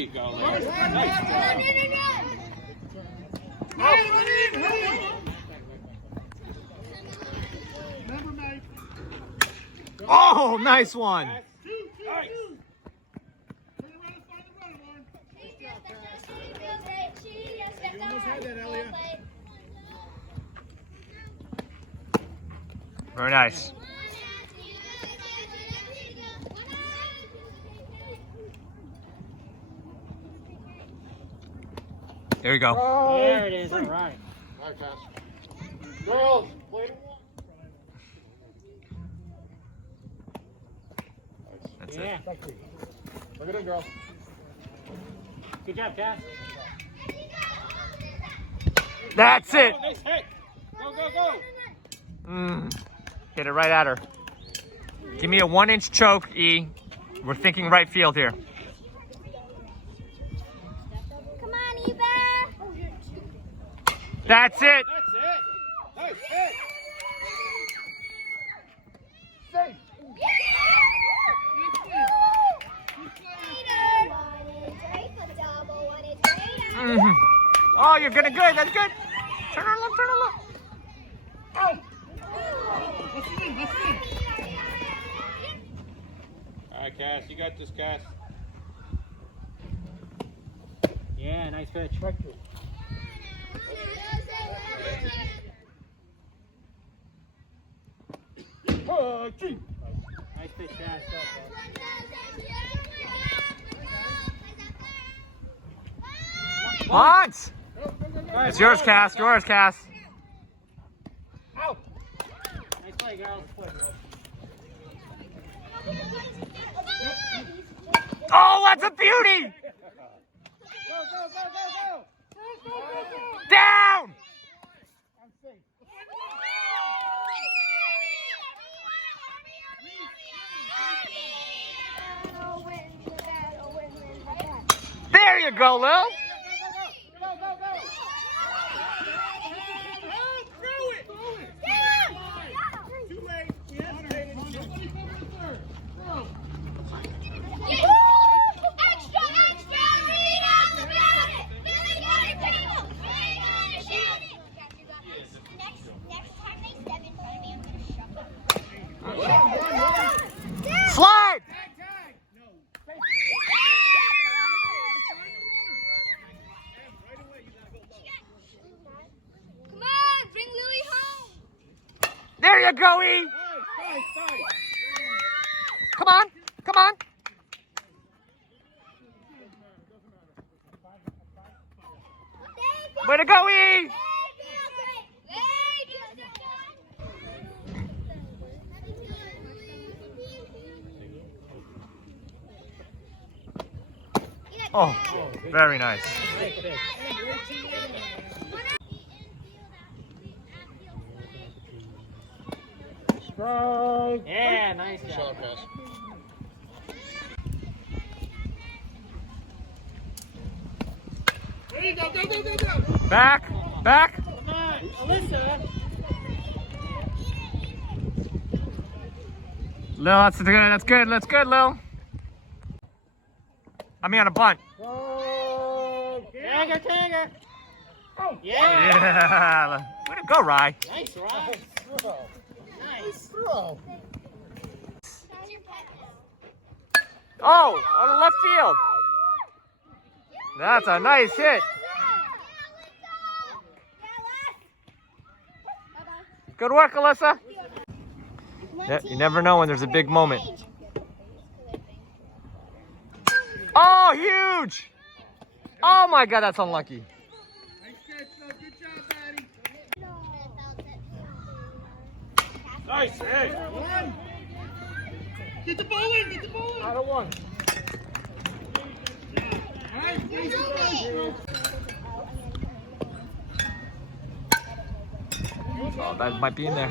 you go, Larry. Nice job. Oh, nice one. Very nice. There you go. There it is. All right. Girls, play to one. That's Yeah. it. Look at it, girls. Good job, Cass. That's it. Oh, nice hit. Go, go, go. Hit it right at her. Give me a 1-inch choke, E. We're thinking right field here. Come on, Eva. That's it. That's it. Nice hit. Safe. Oh, you're gonna good. That's good. Turn her left, turn her left. All right, Cass, you got this, Cass. Yeah, nice pitch. Nice pitch, Cass. Once. It's yours, Cass. Yours, Cass. Nice play, girls. Oh, that's a beauty. Down. There you go, Lil. Slide. Come on, bring Lily home. There you go, E. Come on. Come on. Way to go, E. Oh, very nice. Strike. Yeah, nice Good job. shot, Cass. There you go, go, go, go, go. Back. Back. Come on, Alyssa. Lil, that's good. That's good. That's good, Lil. I mean, on a bunt. Tagger, tagger. Oh, Yeah. Yeah. Way to go, Rye. Nice, Rob. Nice. throw. Oh, on the left field. That's a nice hit. Good work, Alyssa. You never know when there's a big moment. Oh, huge! Oh my God, that's unlucky. Nice hit. Get the ball in, get the ball in. Out of one. Oh, that might be in there.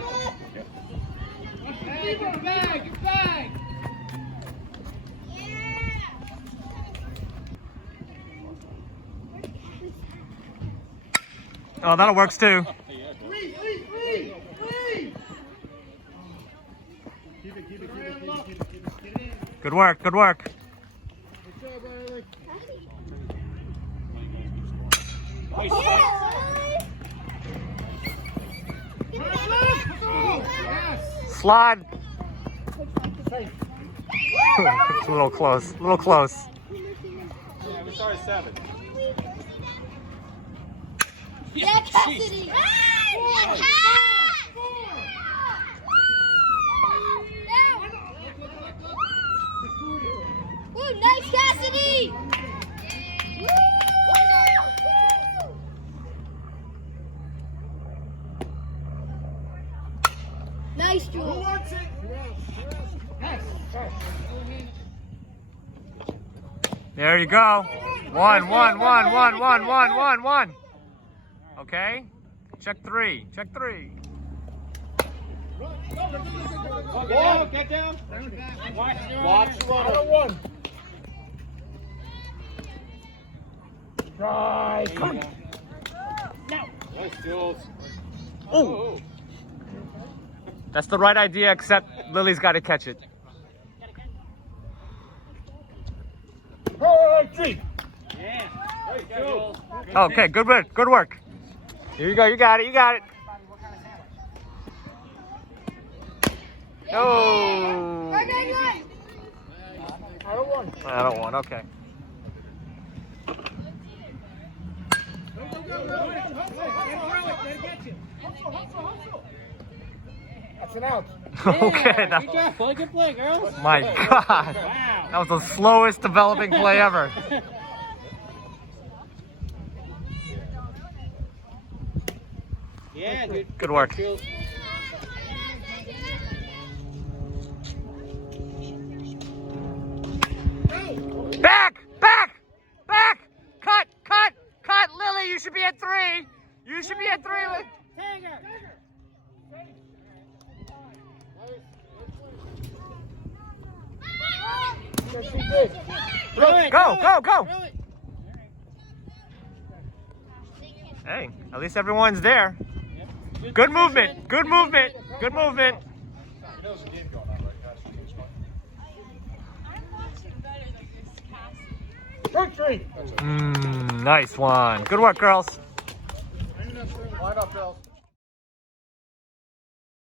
Oh, that'll work too. Good work, good work. Nice. Slide. It's a little close. A little close. Yeah, we started 7. Yeah, Cassidy. Woo, nice, Cassidy. Nice, Jules. There you go. 1, 1, 1, 1, 1, 1, 1, 1. Okay. Check 3. Check 3. Oh, get down. Watch the runner. 1. Try. Come. Nice, Jules. Oh. That's the right idea, except Lily's got to catch it. 3. Yeah. Nice, Jules. Okay, good work. Good work. Here you go. You got it. You got it. Oh. I don't want. Okay. That's an out. Okay. Good job. Play good play, girls. My God. Wow. That was the slowest developing play ever. Yeah, good. Good work. Jules. Back! Back! Back! Cut! Cut! Cut! Lily, you should be at 3. You should be at 3. Tiger. Go! Go! Go! Hey, at least everyone's there. Good movement. Good movement. Good movement. Nice one. Good work, girls. Line up, girls.